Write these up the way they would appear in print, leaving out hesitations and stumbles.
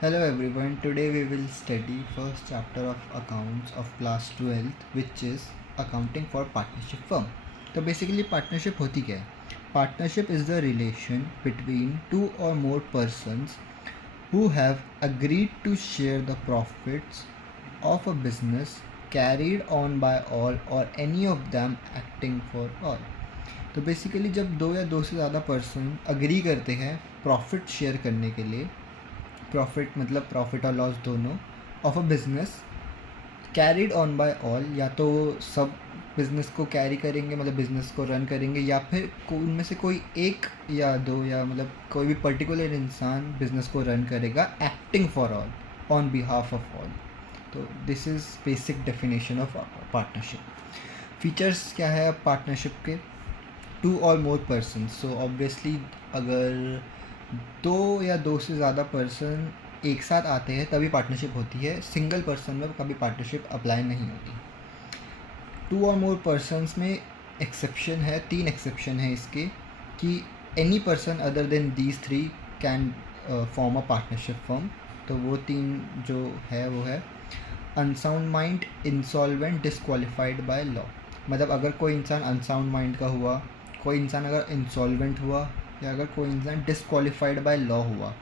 Hello everyone, today we will study first chapter of accounts of class 12th which is accounting for partnership firm. तो basically partnership होती क्या है? Partnership is the relation between two or more persons who have agreed to share the profits of a business carried on by all or any of them acting for all. तो basically जब दो या दो से ज़्यादा person agree करते हैं profit share करने के लिए, प्रॉफिट मतलब प्रॉफिट और लॉस दोनों of a business carried on by all, या तो वो सब बिज़नेस को कैरी करेंगे मतलब बिज़नेस को रन करेंगे, या फिर उनमें से कोई एक या दो या मतलब कोई भी पर्टिकुलर इंसान बिज़नेस को रन करेगा acting for all on behalf of all. तो this is basic definition of partnership. Features क्या है पार्टनरशिप के? टू और मोर पर्सन. सो ऑब्वियसली अगर दो या दो से ज़्यादा पर्सन एक साथ आते हैं तभी पार्टनरशिप होती है. सिंगल पर्सन में कभी पार्टनरशिप अप्लाई नहीं होती. टू और मोर पर्सन्स में एक्सेप्शन है, 3 एक्सेप्शन है इसके, कि any person other than these 3 can form a partnership firm. तो वो 3 जो है वो है unsound mind, insolvent, disqualified by law. मतलब अगर कोई इंसान अनसाउंड माइंड का हुआ, कोई इंसान अगर इंसॉल्वेंट हुआ, या अगर कोई इंसान डिसक्वालीफाइड बाय लॉ हुआ,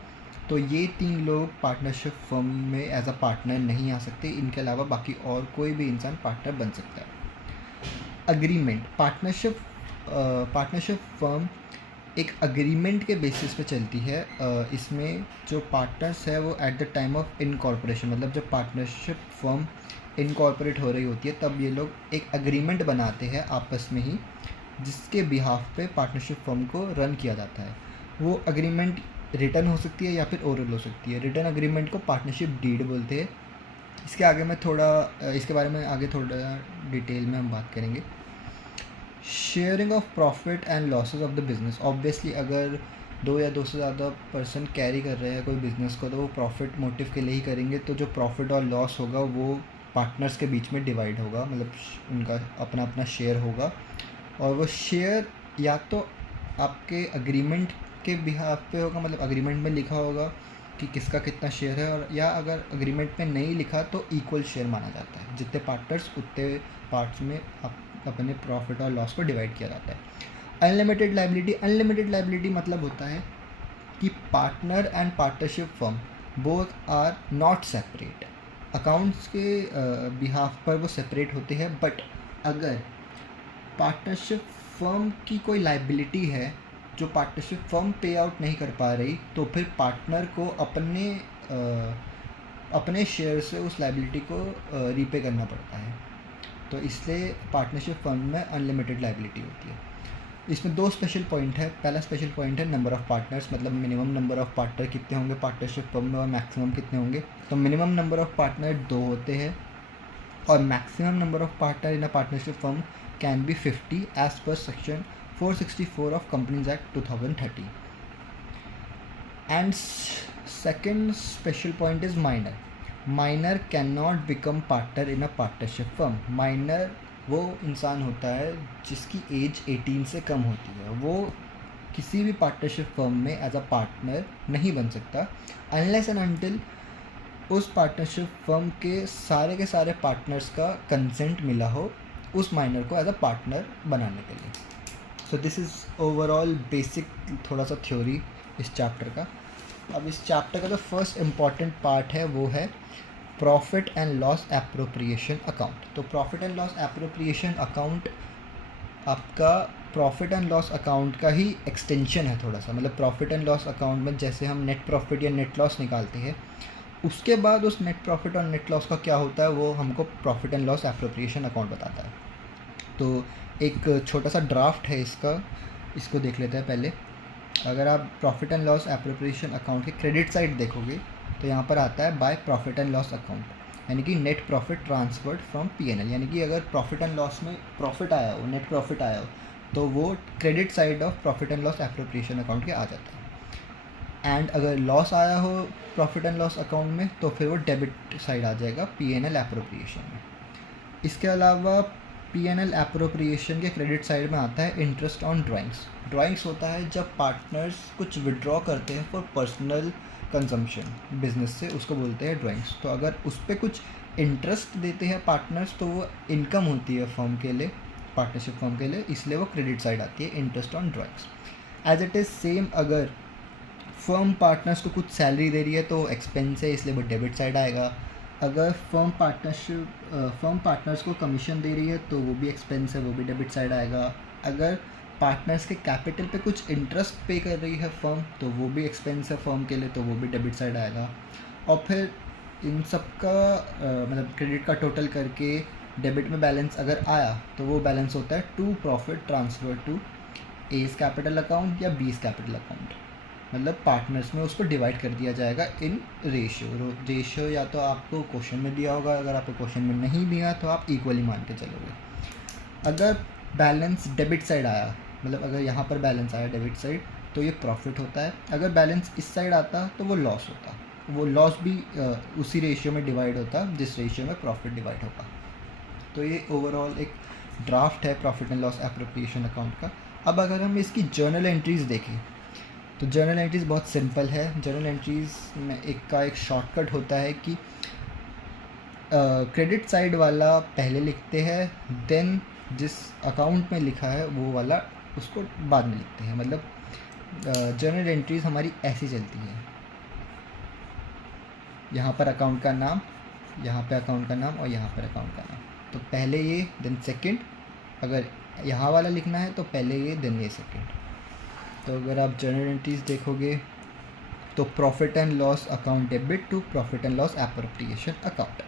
तो ये 3 लोग पार्टनरशिप फर्म में एज अ पार्टनर नहीं आ सकते. इनके अलावा बाकी और कोई भी इंसान पार्टनर बन सकता है. अग्रीमेंट. पार्टनरशिप फर्म एक अग्रीमेंट के बेसिस पे चलती है. इसमें जो पार्टनर्स है वो at the time of incorporation, मतलब जब पार्टनरशिप फर्म इनकॉर्पोरेट हो रही होती है तब ये लोग एक अग्रीमेंट बनाते हैं आपस में ही, जिसके बिहाफ पे पार्टनरशिप फर्म को रन किया जाता है. वो अग्रीमेंट रिटर्न हो सकती है या फिर ओरल हो सकती है. रिटर्न अग्रीमेंट को पार्टनरशिप डीड बोलते हैं. इसके आगे मैं इसके बारे में आगे थोड़ा डिटेल में हम बात करेंगे. Sharing of profit and losses of the business. Obviously अगर दो या दो से ज़्यादा पर्सन कैरी कर रहे हैं कोई बिज़नेस को तो वो प्रॉफिट मोटिव के लिए ही करेंगे. तो जो प्रॉफिट और लॉस होगा वो पार्टनर्स के बीच में डिवाइड होगा, मतलब उनका अपना अपना शेयर होगा. और वो शेयर या तो आपके अग्रीमेंट के बिहाफ पे होगा, मतलब अग्रीमेंट में लिखा होगा कि किसका कितना शेयर है, और या अगर अग्रीमेंट में नहीं लिखा तो इक्वल शेयर माना जाता है. जितने पार्टनर्स उतने पार्ट्स में अपने प्रॉफिट और लॉस को डिवाइड किया जाता है. Unlimited liability. अनलिमिटेड लाइबिलिटी मतलब होता है कि partner and partnership firm both are not separate. Accounts के बिहाफ पर वो सेपरेट होते हैं, बट अगर पार्टनरशिप फर्म की कोई लाइबिलिटी है जो पार्टनरशिप फर्म पे आउट नहीं कर पा रही, तो फिर पार्टनर को अपने शेयर से उस लाइबिलिटी को रीपे करना पड़ता है. तो इसलिए पार्टनरशिप फर्म में अनलिमिटेड लाइबिलिटी होती है. इसमें 2 स्पेशल पॉइंट है. पहला स्पेशल पॉइंट है नंबर ऑफ़ पार्टनर्स, मतलब मिनिमम नंबर ऑफ़ पार्टनर कितने होंगे पार्टनरशिप फर्म में और मैक्सिमम कितने होंगे. तो मिनिमम नंबर ऑफ़ पार्टनर 2 होते हैं और maximum number of partner in a partnership firm can be 50 as per section 464 of Companies Act 2013. And second special point is minor. Minor cannot become partner in a partnership firm. Minor वो इंसान होता है जिसकी as 18 से कम होती है. वो किसी भी पार्टनरशिप फर्म में एज अ पार्टनर नहीं बन सकता अनलेस एंड अनटिल उस पार्टनरशिप फर्म के सारे पार्टनर्स का कंसेंट मिला हो उस माइनर को एज अ पार्टनर बनाने के लिए. So this is overall basic थोड़ा सा थ्योरी इस चैप्टर का. अब इस चैप्टर का जो फर्स्ट इम्पॉर्टेंट पार्ट है वो है profit and loss appropriation account. तो profit and loss appropriation account आपका प्रॉफिट एंड लॉस अकाउंट का ही एक्सटेंशन है थोड़ा सा. मतलब प्रॉफिट एंड लॉस अकाउंट में जैसे हम नेट प्रॉफिट या नेट लॉस निकालते हैं, उसके बाद उस नेट प्रॉफिट और नेट लॉस का क्या होता है वो हमको profit and loss appropriation account बताता है. तो एक छोटा सा ड्राफ्ट है इसका, इसको देख लेते हैं पहले. अगर आप profit and loss appropriation account के क्रेडिट साइड देखोगे तो यहाँ पर आता है by profit and loss account, यानी कि net profit transferred from PNL. यानी कि अगर प्रॉफिट एंड लॉस में प्रॉफिट आया हो, नेट प्रॉफिट आया हो, तो वो credit side of profit and loss appropriation account के आ जाता है. एंड अगर लॉस आया हो प्रॉफिट एंड लॉस अकाउंट में तो फिर वो डेबिट साइड आ जाएगा पीएनएल एप्रोप्रिएशन में. इसके अलावा पीएनएल एप्रोप्रिएशन के क्रेडिट साइड में आता है इंटरेस्ट ऑन ड्राइंग्स. ड्राइंग्स होता है जब पार्टनर्स कुछ विड्रॉ करते हैं फॉर पर्सनल कंजम्पशन बिजनेस से, उसको बोलते हैं ड्राइंग्स। तो अगर उस पर कुछ इंटरेस्ट देते हैं पार्टनर्स तो वो इनकम होती है फर्म के लिए, पार्टनरशिप फर्म के लिए, इसलिए वो क्रेडिट साइड आती है, interest on drawings. As it is same, अगर फर्म पार्टनर्स को कुछ सैलरी दे रही है तो एक्सपेंस है, इसलिए वो डेबिट साइड आएगा। अगर फर्म पार्टनर्स को कमीशन दे रही है तो वो भी एक्सपेंस है, वो भी डेबिट साइड आएगा। अगर पार्टनर्स के कैपिटल पे कुछ इंटरेस्ट पे कर रही है फर्म तो वो भी एक्सपेंस है फर्म के लिए, तो वो भी डेबिट साइड आएगा। और फिर इन सब का मतलब क्रेडिट का टोटल करके डेबिट में बैलेंस अगर आया तो वो बैलेंस होता है to profit transfer to as capital account या बीज कैपिटल अकाउंट। मतलब पार्टनर्स में उसको डिवाइड कर दिया जाएगा इन रेशियो या तो आपको क्वेश्चन में दिया होगा, अगर आपको क्वेश्चन में नहीं दिया तो आप इक्वली मान के चलोगे। अगर बैलेंस डेबिट साइड आया, मतलब अगर यहाँ पर बैलेंस आया डेबिट साइड तो ये प्रॉफिट होता है। अगर बैलेंस इस साइड आता तो वो लॉस होता, वो लॉस भी उसी रेशियो में डिवाइड होता जिस रेशियो में प्रॉफिट डिवाइड होगा। तो ये ओवरऑल एक ड्राफ्ट है profit and loss appropriation account का। अब अगर हम इसकी जर्नल एंट्रीज़ देखें तो जर्नल एंट्रीज़ बहुत सिंपल है। जर्नल एंट्रीज़ में एक शॉर्टकट होता है कि क्रेडिट साइड वाला पहले लिखते हैं, देन जिस अकाउंट में लिखा है वो वाला उसको बाद में लिखते हैं। मतलब जर्नल एंट्रीज़ हमारी ऐसी चलती हैं, यहाँ पर अकाउंट का नाम, यहाँ पे अकाउंट का नाम और यहाँ पर अकाउंट का नाम। तो पहले ये देन सेकंड, अगर यहाँ वाला लिखना है तो पहले ये देन ये सेकंड। तो अगर आप जर्नल एंट्रीज देखोगे तो profit and loss account debit to profit and loss appropriation account,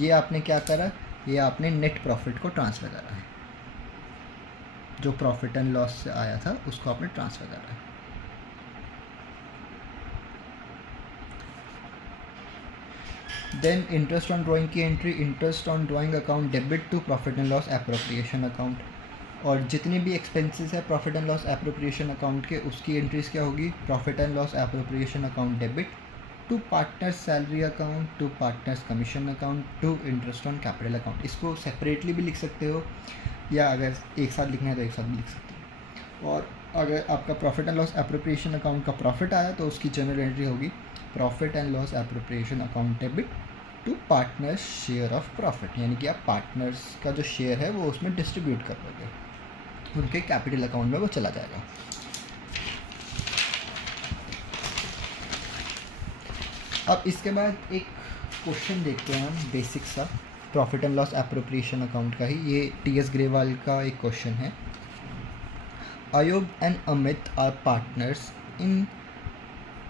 ये आपने क्या करा, ये आपने नेट प्रॉफिट को ट्रांसफ़र करा है, जो प्रॉफिट एंड लॉस से आया था उसको आपने ट्रांसफ़र करा है। देन इंटरेस्ट ऑन ड्राइंग की entry, interest on drawing account debit to profit and loss appropriation account. और जितनी भी एक्सपेंसेस है profit and loss appropriation account के, उसकी एंट्रीज क्या होगी, profit and loss appropriation account debit to partners salary account to partners commission account to interest on capital account. इसको separately भी लिख सकते हो या अगर एक साथ लिखना है तो एक साथ भी लिख सकते हो। और अगर आपका profit and loss appropriation account का प्रॉफिट आया तो उसकी जनरल एंट्री होगी profit and loss appropriation account debit to partners share of profit, यानी कि आप पार्टनर्स का जो शेयर है वो उसमें डिस्ट्रीब्यूट कर दोगे, उनके कैपिटल अकाउंट में वो चला जाएगा। अब इसके बाद एक क्वेश्चन देखते हैं हम, बेसिक सा profit and loss appropriation account का ही। ये टी.एस. ग्रेवाल का एक क्वेश्चन है। Ayub and Amit are partners in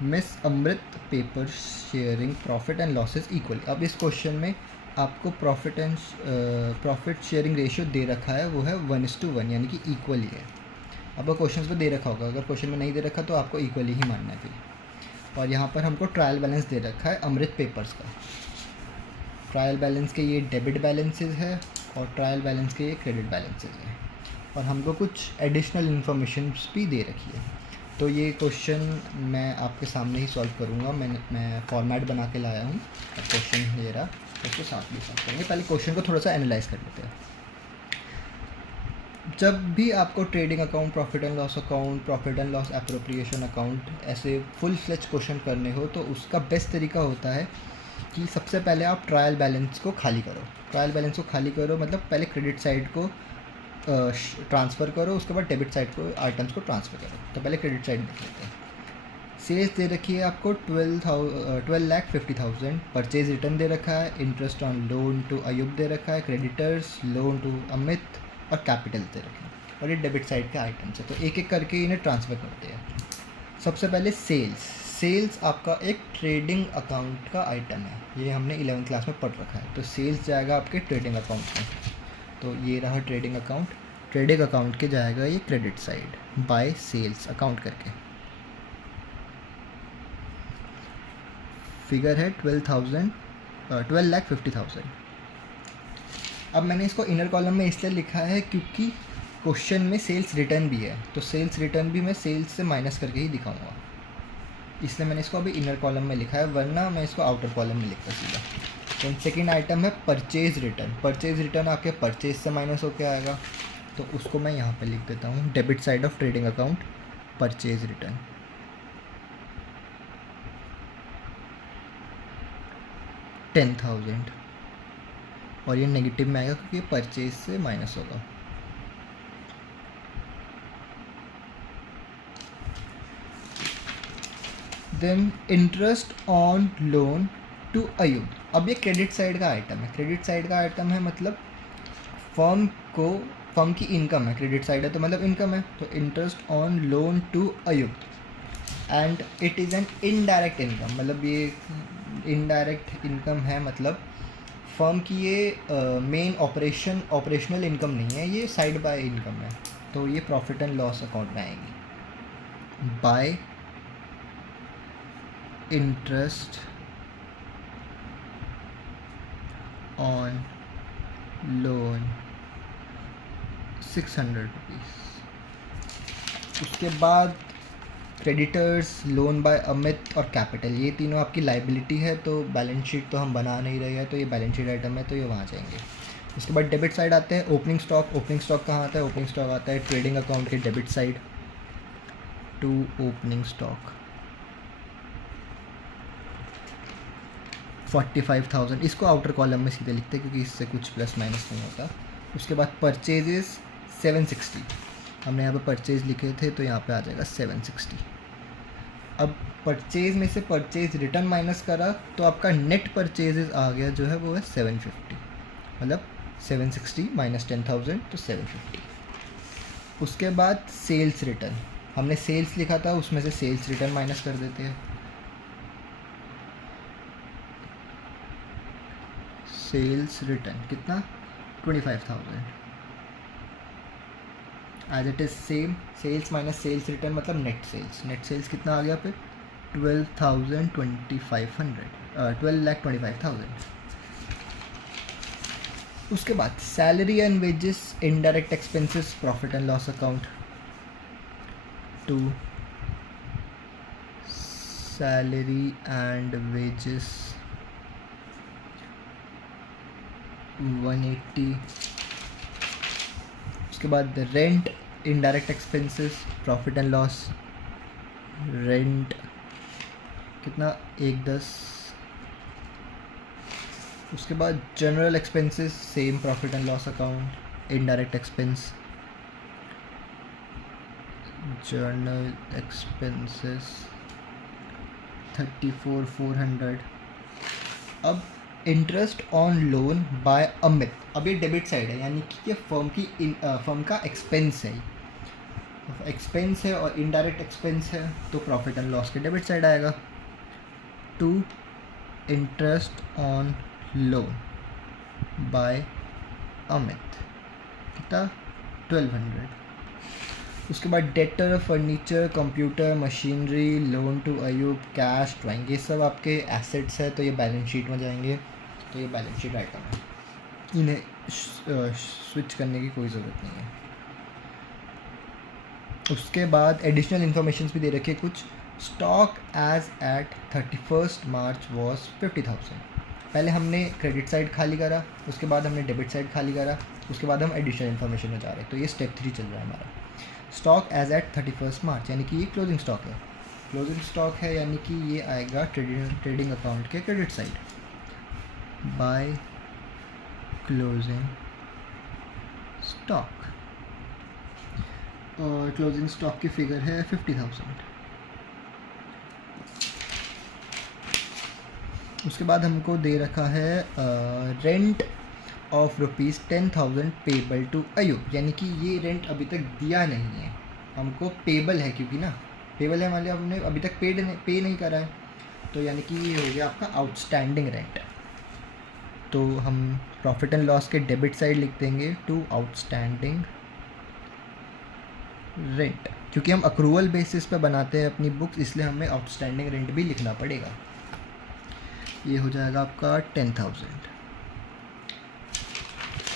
मिस Amrit paper sharing profits and losses equally. अब इस क्वेश्चन में आपको प्रॉफिट शेयरिंग रेशियो दे रखा है, वो है 1:1, यानी कि इक्वली है। अब क्वेश्चन में दे रखा होगा, अगर क्वेश्चन में नहीं दे रखा तो आपको इक्वली ही मानना है फिर। और यहाँ पर हमको ट्रायल बैलेंस दे रखा है अमृत पेपर्स का। ट्रायल बैलेंस के ये डेबिट बैलेंसेस है और ट्रायल बैलेंस के ये क्रेडिट बैलेंसेस है, और हमको कुछ एडिशनल इन्फॉर्मेशन भी दे रखी है। तो ये क्वेश्चन मैं आपके सामने ही सॉल्व करूँगा। मैं फॉर्मेट बना के लाया हूँ, क्वेश्चन ये रहा, उसको साथ भी सॉल्व करेंगे। पहले क्वेश्चन को थोड़ा सा एनालाइज कर लेते हैं। जब भी आपको trading account, profit and loss account, profit and loss appropriation account ऐसे फुल फ्लेज क्वेश्चन करने हो तो उसका बेस्ट तरीका होता है कि सबसे पहले आप ट्रायल बैलेंस को खाली करो। ट्रायल बैलेंस को खाली करो मतलब पहले क्रेडिट साइड को ट्रांसफ़र करो, उसके बाद डेबिट साइड को आइटम्स को ट्रांसफ़र करो। तो पहले क्रेडिट साइड देख लेते हैं। सेल्स दे रखी है आपको 12,50,000, परचेज रिटर्न दे रखा है, interest on loan to Ayub दे रखा है, क्रेडिटर्स लोन टू अमित और कैपिटल दे रखे हैं, और ये डेबिट साइड के आइटम्स है। तो एक एक करके इन्हें ट्रांसफ़र करते हैं। सबसे पहले सेल्स आपका एक ट्रेडिंग अकाउंट का आइटम है, ये हमने 11th क्लास में पढ़ रखा है। तो सेल्स जाएगा आपके ट्रेडिंग अकाउंट में, तो ये रहा ट्रेडिंग अकाउंट। ट्रेडिंग अकाउंट के जाएगा ये credit side by sales account करके। फिगर है 12,50,000। अब मैंने इसको इनर कॉलम में इसलिए लिखा है क्योंकि क्वेश्चन में सेल्स रिटर्न भी है, तो सेल्स रिटर्न भी मैं सेल्स से माइनस करके ही दिखाऊंगा, इसलिए मैंने इसको अभी इनर कॉलम में लिखा है, वरना मैं इसको आउटर कॉलम में लिखता सीधा। तो सेकेंड आइटम है परचेज रिटर्न। परचेज रिटर्न आपके परचेज से माइनस होकर आएगा, तो उसको मैं यहाँ पे लिख देता हूँ, debit side of trading account purchase return. 10,000 और ये नेगेटिव में आएगा क्योंकि परचेज से माइनस होगा। Then interest on loan to Ayub. अब ये क्रेडिट साइड का आइटम है। क्रेडिट साइड का आइटम है मतलब फर्म की इनकम है। क्रेडिट साइड है तो मतलब इनकम है, तो interest on loan to Ayub and it is an indirect income. मतलब ये इनडायरेक्ट इनकम है, मतलब फर्म की ये मेन ऑपरेशनल इनकम नहीं है, ये साइड बाय इनकम है, तो ये प्रॉफिट एंड लॉस अकाउंट में आएगी। Bye interest on loan 600 rupees. उसके बाद क्रेडिटर्स, लोन बाय अमित और कैपिटल, ये तीनों आपकी लाइबिलिटी है, तो बैलेंस शीट तो हम बना नहीं रहे हैं, तो ये बैलेंस शीट आइटम है, तो ये वहाँ जाएंगे। उसके बाद डेबिट साइड आते हैं ओपनिंग स्टॉक। ओपनिंग स्टॉक कहाँ आता है? ओपनिंग स्टॉक आता है ट्रेडिंग अकाउंट के debit side to opening stock 45,000। इसको आउटर कॉलम में सीधे लिखते हैं क्योंकि इससे कुछ प्लस माइनस नहीं होता। उसके बाद परचेजेस 760, हमने यहाँ पे परचेज लिखे थे तो यहाँ पे आ जाएगा 760। अब परचेज में से परचेज रिटर्न माइनस करा तो आपका नेट परचेजेस आ गया जो है वो है 750, मतलब 760 माइनस 10,000 तो 750। उसके बाद सेल्स रिटर्न, हमने सेल्स लिखा था, उसमें से सेल्स रिटर्न माइनस कर देते हैं। सेल्स रिटर्न कितना? 25,000 as it is same. Sales minus sales return मतलब नेट सेल्स। नेट सेल्स कितना आ गया फिर? 12,25,000। उसके बाद salary and wages, indirect expenses, profit and loss account to salary and wages 180। उसके बाद rent, indirect expenses, profit and loss, rent कितना? 110। उसके बाद general expenses, same profit and loss account, indirect expense, journal expenses 34,400। अब interest on loan by Amit, अब ये debit side है, यानी कि ये फर्म का एक्सपेंस है, एक्सपेंस है और इनडायरेक्ट एक्सपेंस है, तो प्रॉफिट एंड लॉस के डेबिट साइड आएगा। To interest on loan by Amit कितना? 1200। उसके बाद debtor, furniture, computer, machinery, loan to Ayub, cash, drawing, ये सब आपके एसेट्स है, तो ये बैलेंस शीट में जाएंगे, तो ये बैलेंस शीट आइटम है, इन्हें स्विच करने की कोई ज़रूरत नहीं है। उसके बाद एडिशनल इन्फॉर्मेशन भी दे रखे कुछ। Stock as at 31 March was 50,000। पहले हमने क्रेडिट साइड खाली करा, उसके बाद हमने डेबिट साइड खाली करा, उसके बाद हम एडिशनल इन्फॉर्मेशन में जा रहे हैं, तो ये स्टेप 3 चल रहा है हमारा। स्टॉक एज एट 31 मार्च यानी कि ये क्लोजिंग स्टॉक है। क्लोजिंग स्टॉक है यानी कि ये आएगा ट्रेडिंग अकाउंट के credit side by closing stock, और क्लोजिंग स्टॉक की फिगर है 50,000। उसके बाद हमको दे रखा है rent of ₹10,000 payable to Ayub, यानी कि ये रेंट अभी तक दिया नहीं है, हमको पेबल है, क्योंकि ना पेबल है मतलब हमने अभी तक पे नहीं करा है, तो यानी कि ये हो गया आपका आउटस्टैंडिंग रेंट। तो हम प्रॉफिट एंड लॉस के डेबिट साइड लिख देंगे टू आउटस्टैंडिंग रेंट, क्योंकि हम अक्रूवल बेसिस पे बनाते हैं अपनी बुक्स, इसलिए हमें आउटस्टैंडिंग रेंट भी लिखना पड़ेगा। ये हो जाएगा आपका 10,000।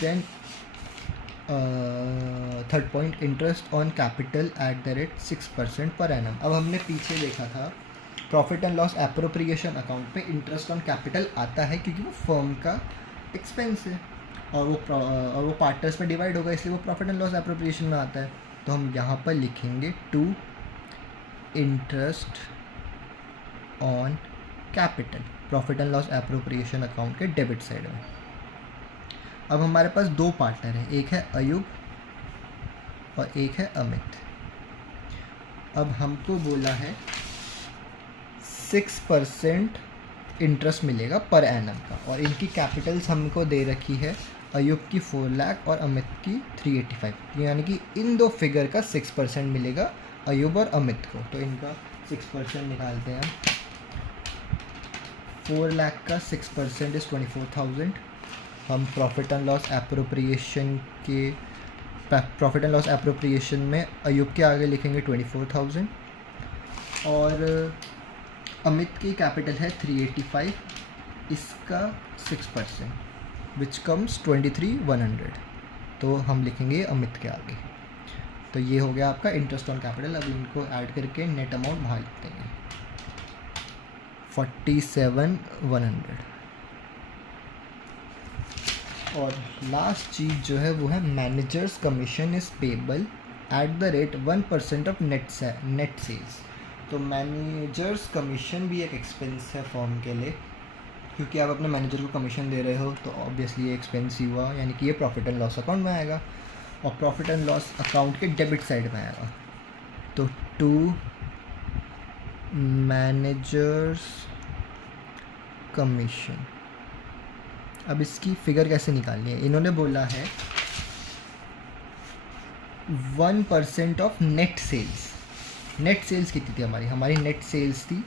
Then third point, interest on capital at the rate 6% per annum. अब हमने पीछे देखा था profit and loss appropriation account पे इंटरेस्ट ऑन कैपिटल आता है, क्योंकि वो फर्म का एक्सपेंस है और वो पार्टनर्स में डिवाइड होगा, इसलिए वो प्रॉफिट एंड लॉस एप्रोप्रिएशन में आता है। तो हम यहाँ पर लिखेंगे to interest on capital profit and loss appropriation account के डेबिट साइड में। अब हमारे पास दो पार्टनर हैं, एक है अयूब और एक है अमित। अब हमको बोला है 6% इंटरेस्ट मिलेगा पर एनम का, और इनकी कैपिटल्स हमको दे रखी है, अयूब की 4 लाख और अमित की 385, यानी कि इन दो फिगर का 6% मिलेगा अयूब और अमित को। तो इनका 6% निकालते हैं। 4 लाख का 6% इज़ 24,000। हम प्रॉफिट एंड लॉस एप्रोप्रिएशन में अयूब के आगे लिखेंगे 24,000, और अमित की कैपिटल है 385, इसका 6% विच कम्स 23,100, तो हम लिखेंगे अमित के आगे। तो ये हो गया आपका इंटरेस्ट ऑन कैपिटल। अब इनको ऐड करके नेट अमाउंट बाहर लिखते हैं 47,100। और लास्ट चीज़ जो है वो है managers commission is payable at the rate 1% of net sales. तो मैनेजर्स कमीशन भी एक एक्सपेंस है फॉर्म के लिए, क्योंकि आप अपने मैनेजर को कमीशन दे रहे हो, तो ऑब्वियसली ये एक्सपेंस ही हुआ, यानी कि ये प्रॉफिट एंड लॉस अकाउंट में आएगा और प्रॉफिट एंड लॉस अकाउंट के डेबिट साइड में आएगा। तो टू मैनेजर्स कमीशन। अब इसकी फिगर कैसे निकालनी है? इन्होंने बोला है 1% of net sales. Net sales कितनी थी हमारी नेट सेल्स थी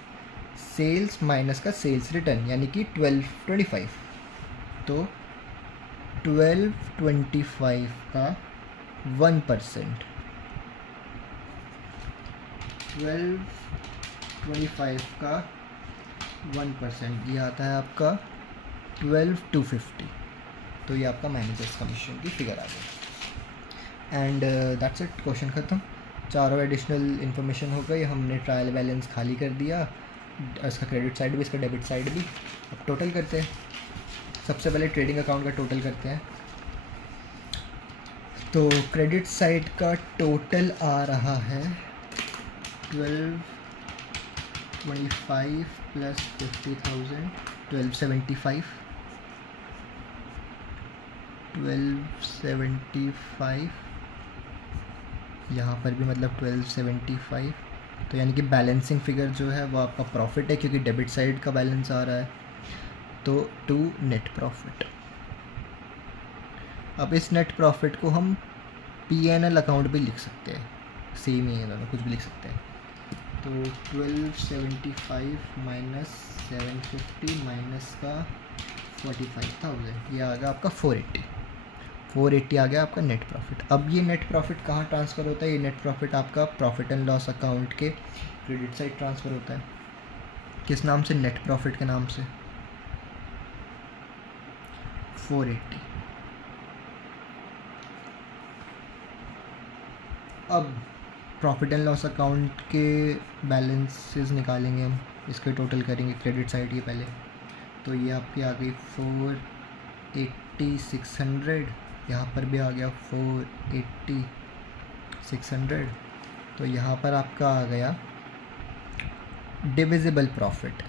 सेल्स माइनस का सेल्स रिटर्न, यानी कि 1225। तो 1225 का 1%, 1225 का 1% ये आता है आपका 12,250। तो ये आपका मैनेजर्स कमीशन की फिगर आ गई। एंड दैट्स इट, क्वेश्चन ख़त्म। चारों एडिशनल इन्फॉर्मेशन हो गई, हमने ट्रायल बैलेंस खाली कर दिया, इसका क्रेडिट साइड भी इसका डेबिट साइड भी। अब टोटल करते हैं। सबसे पहले ट्रेडिंग अकाउंट का टोटल करते हैं। तो क्रेडिट साइड का टोटल आ रहा है 1225 प्लस 50,000, 1275। 1275 यहाँ पर भी मतलब 1275। तो यानी कि बैलेंसिंग फिगर जो है वो आपका प्रॉफिट है, क्योंकि डेबिट साइड का बैलेंस आ रहा है। तो टू नेट प्रॉफिट। अब इस नेट प्रॉफिट को हम P&L अकाउंट भी लिख सकते हैं, सेम ही है दोनों, कुछ भी लिख सकते हैं। तो 1275 माइनस 750 माइनस का 45,000, ये आ गया आपका 480 आ गया आपका नेट प्रॉफिट। अब ये नेट प्रॉफिट कहाँ ट्रांसफ़र होता है? ये नेट प्रॉफिट आपका प्रॉफिट एंड लॉस अकाउंट के क्रेडिट साइड ट्रांसफ़र होता है। किस नाम से? नेट प्रॉफिट के नाम से। 480। अब प्रॉफिट एंड लॉस अकाउंट के बैलेंसेस निकालेंगे हम, इसके टोटल करेंगे क्रेडिट साइड के पहले। तो ये आपकी आ गई 480 600, यहाँ पर भी आ गया 480 600। तो यहाँ पर आपका आ गया डिविजिबल प्रॉफिट।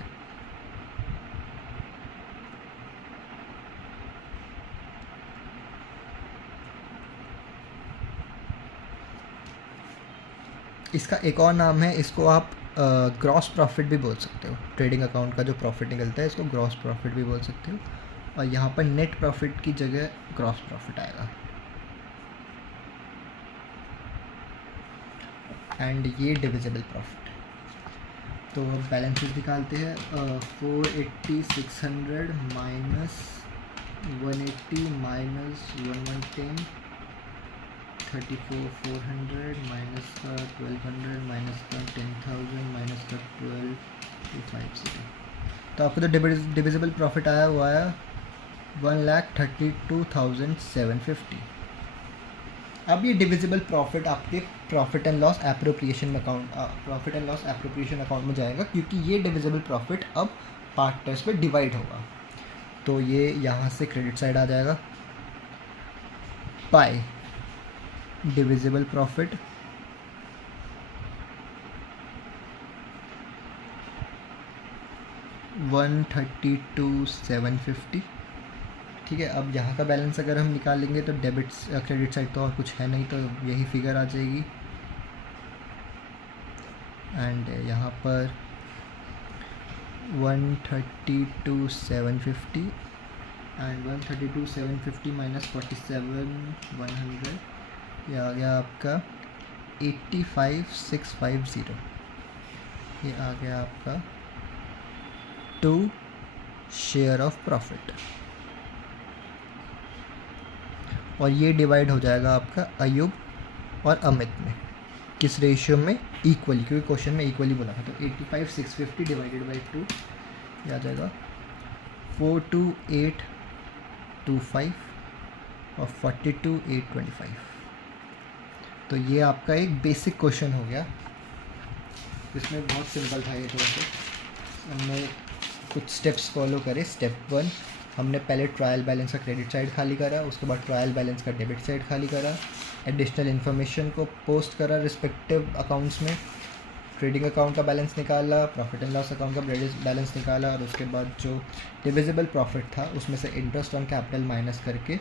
इसका एक और नाम है, इसको आप ग्रॉस प्रॉफिट भी बोल सकते हो। ट्रेडिंग अकाउंट का जो प्रॉफिट निकलता है इसको ग्रॉस प्रॉफिट भी बोल सकते हो, और यहाँ पर नेट प्रॉफिट की जगह ग्रॉस प्रॉफिट आएगा। एंड ये डिविजिबल प्रॉफिट। तो बैलेंसेस निकालते हैं। 480 600 माइनस 180 माइनस 1110, 34,400 माइनस का 1,200 माइनस का 10,000 माइनस का 12,250। तो आपको तो डिविजिबल प्रॉफिट आया हुआ है 1,32,750। अब ये डिविजिबल प्रॉफिट आपके profit and loss appropriation account में जाएगा, क्योंकि ये डिविजिबल प्रॉफिट अब पार्टनर्स पे डिवाइड होगा। तो ये यहाँ से क्रेडिट साइड आ जाएगा, बाय डिविजिबल प्रॉफिट 132,750। ठीक है, अब यहाँ का बैलेंस अगर हम निकालेंगे तो डेबिट्स क्रेडिट साइड तो और कुछ है नहीं, तो यही फिगर आ जाएगी। एंड यहाँ पर 132,750 एंड 132,750 माइनस 47,100, ये आ गया आपका 85,650। ये आ गया आपका 2 शेयर ऑफ प्रॉफिट, और ये डिवाइड हो जाएगा आपका अयुब और अमित में, किस रेशियो में? इक्वली, क्योंकि क्वेश्चन में इक्वली बोला था। तो 85,650 डिवाइडेड बाई 2, ये आ जाएगा 42,825 और 42,825। तो ये आपका एक बेसिक क्वेश्चन हो गया, इसमें बहुत सिंपल था ये। थोड़ा सा हमने कुछ स्टेप्स फॉलो करे। स्टेप 1, हमने पहले ट्रायल बैलेंस का क्रेडिट साइड खाली करा, उसके बाद ट्रायल बैलेंस का डेबिट साइड खाली करा, एडिशनल इन्फॉर्मेशन को पोस्ट करा रिस्पेक्टिव अकाउंट्स में, ट्रेडिंग अकाउंट का बैलेंस निकाला, प्रॉफिट एंड लॉस अकाउंट का बैलेंस निकाला, और उसके बाद जो डिविजिबल प्रॉफिट था उसमें से इंटरेस्ट ऑन कैपिटल माइनस करके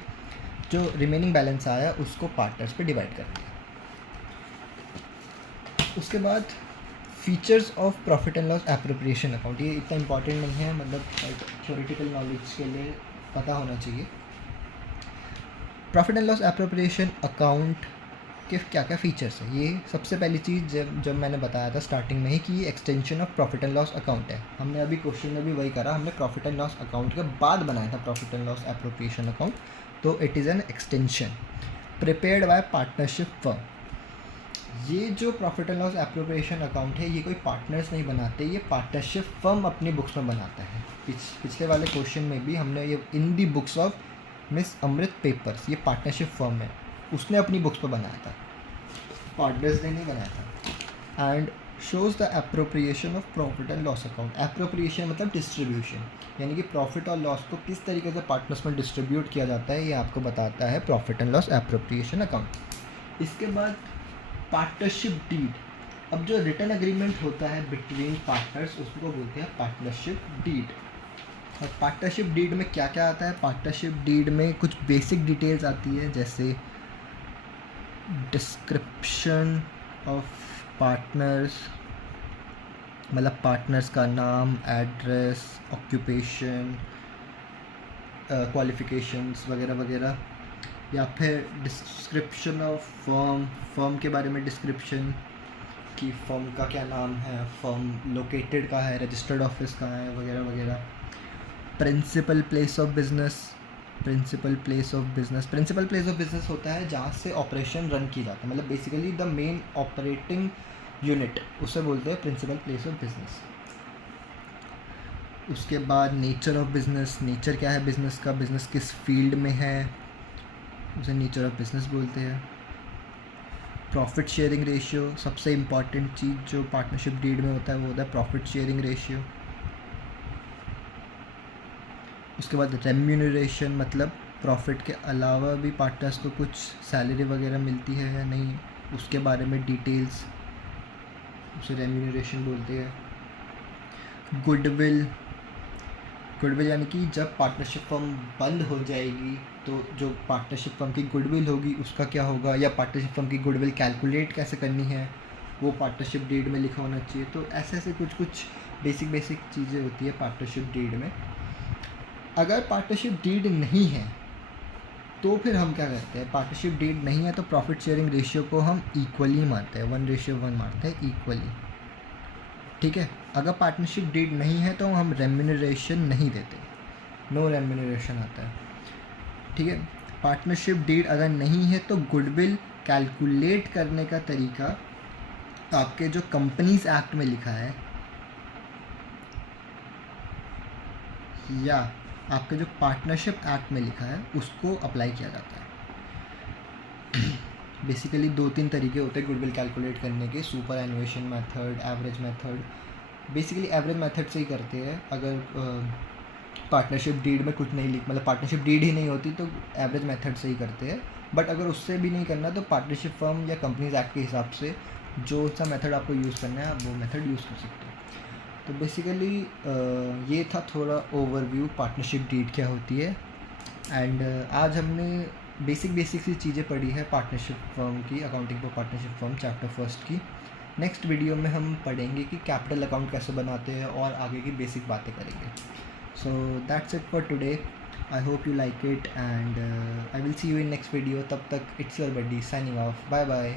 जो रिमेनिंग बैलेंस आया उसको पार्टनर्स पे डिवाइड कर दिया। उसके बाद features of profit and loss appropriation account, ये इतना इंपॉर्टेंट नहीं है, मतलब थ्योरेटिकल नॉलेज के लिए पता होना चाहिए। Profit and loss appropriation account के क्या क्या फीचर्स है। ये सबसे पहली चीज़ जब मैंने बताया था स्टार्टिंग में ही कि ये extension of profit and loss account है। हमने अभी क्वेश्चन में भी वही करा, हमने प्रॉफिट एंड लॉस अकाउंट के बाद बनाया था profit and loss appropriation account, तो it is an extension prepared by partnership firm. ये जो profit and loss appropriation account है, ये कोई पार्टनर्स नहीं बनाते, ये पार्टनरशिप फर्म अपनी बुक्स में बनाता है। पिछले वाले क्वेश्चन में भी हमने ये in the books of miss Amrit papers, ये पार्टनरशिप फर्म है, उसने अपनी बुक्स पर बनाया था, पार्टनर्स ने नहीं बनाया था। And shows the appropriation of profit and loss account. Appropriation मतलब डिस्ट्रीब्यूशन, यानी कि प्रॉफिट और लॉस को किस तरीके से पार्टनर्स में डिस्ट्रीब्यूट किया जाता है, ये आपको बताता है profit and loss appropriation account. इसके बाद पार्टनरशिप डीड। अब जो रिटर्न एग्रीमेंट होता है बिटवीन पार्टनर्स उसको बोलते हैं पार्टनरशिप डीड। और पार्टनरशिप डीड में क्या क्या आता है? पार्टनरशिप डीड में कुछ बेसिक डिटेल्स आती है, जैसे डिस्क्रिप्शन ऑफ पार्टनर्स, मतलब पार्टनर्स का नाम, एड्रेस, ऑक्यूपेशन, क्वालिफिकेशंस वगैरह वगैरह, या फिर डिस्क्रिप्शन ऑफ फर्म, फर्म के बारे में डिस्क्रिप्शन कि फर्म का क्या नाम है, फर्म लोकेटेड कहाँ है, रजिस्टर्ड ऑफिस कहाँ है, वगैरह वगैरह। Principal place of business, principal place of business होता है जहाँ से ऑपरेशन रन की जाता है, मतलब basically the main operating unit, उसे बोलते हैं प्रिंसिपल प्लेस ऑफ बिजनेस। उसके बाद नेचर ऑफ बिजनेस, नेचर क्या है बिजनेस का, बिजनेस किस फील्ड में है, उसे नेचर ऑफ बिजनेस बोलते हैं। प्रॉफिट शेयरिंग रेशियो, सबसे इम्पॉर्टेंट चीज़ जो पार्टनरशिप डीड में होता है वो होता है प्रॉफिट शेयरिंग रेशियो। उसके बाद रेम्यूनरेशन, मतलब प्रॉफिट के अलावा भी पार्टनर्स को कुछ सैलरी वगैरह मिलती है या नहीं, उसके बारे में डिटेल्स, उसे रेम्यूनरेशन बोलते हैं। गुडविल, गुडविल यानी कि जब पार्टनरशिप फर्म बंद हो जाएगी तो जो पार्टनरशिप फर्म की गुडविल होगी उसका क्या होगा, या पार्टनरशिप फर्म की गुडविल कैलकुलेट कैसे करनी है वो पार्टनरशिप डीड में लिखा होना चाहिए। तो ऐसे ऐसे कुछ बेसिक चीज़ें होती है पार्टनरशिप डीड में। अगर पार्टनरशिप डीड नहीं है तो फिर हम क्या करते हैं, पार्टनरशिप डीड नहीं है तो प्रॉफिट शेयरिंग रेशियो को हम इक्वली मानते हैं, 1:1 मानते हैं इक्वली, ठीक है। अगर पार्टनरशिप डीड नहीं है तो हम रेम्यूनरेशन नहीं देते, नो रेम्यूनरेशन आता है, ठीक है। पार्टनरशिप डीड अगर नहीं है तो गुडविल कैलकुलेट करने का तरीका आपके जो कंपनीज एक्ट में लिखा है या आपके जो पार्टनरशिप एक्ट में लिखा है उसको अप्लाई किया जाता है। बेसिकली 2-3 तरीके होते हैं गुडविल कैलकुलेट करने के, superannuation method, average method. Basically average method से ही करते हैं अगर पार्टनरशिप डीड में कुछ नहीं मतलब पार्टनरशिप डीड ही नहीं होती तो एवरेज मेथड से ही करते हैं। बट अगर उससे भी नहीं करना तो पार्टनरशिप फर्म या कंपनीज एक्ट के हिसाब से जो सा मेथड आपको यूज़ करना है आप वो मेथड यूज़ कर सकते हो। तो बेसिकली ये था थोड़ा ओवरव्यू पार्टनरशिप डीड क्या होती है। एंड आज हमने बेसिक सी चीज़ें पढ़ी है पार्टनरशिप फर्म की, accounting for partnership firm chapter first की। नेक्स्ट वीडियो में हम पढ़ेंगे कि कैपिटल अकाउंट कैसे बनाते हैं और आगे की बेसिक बातें करेंगे। So that's it for today. I hope you like it and I will see you in next video. तब तक it's your buddy signing off. Bye bye.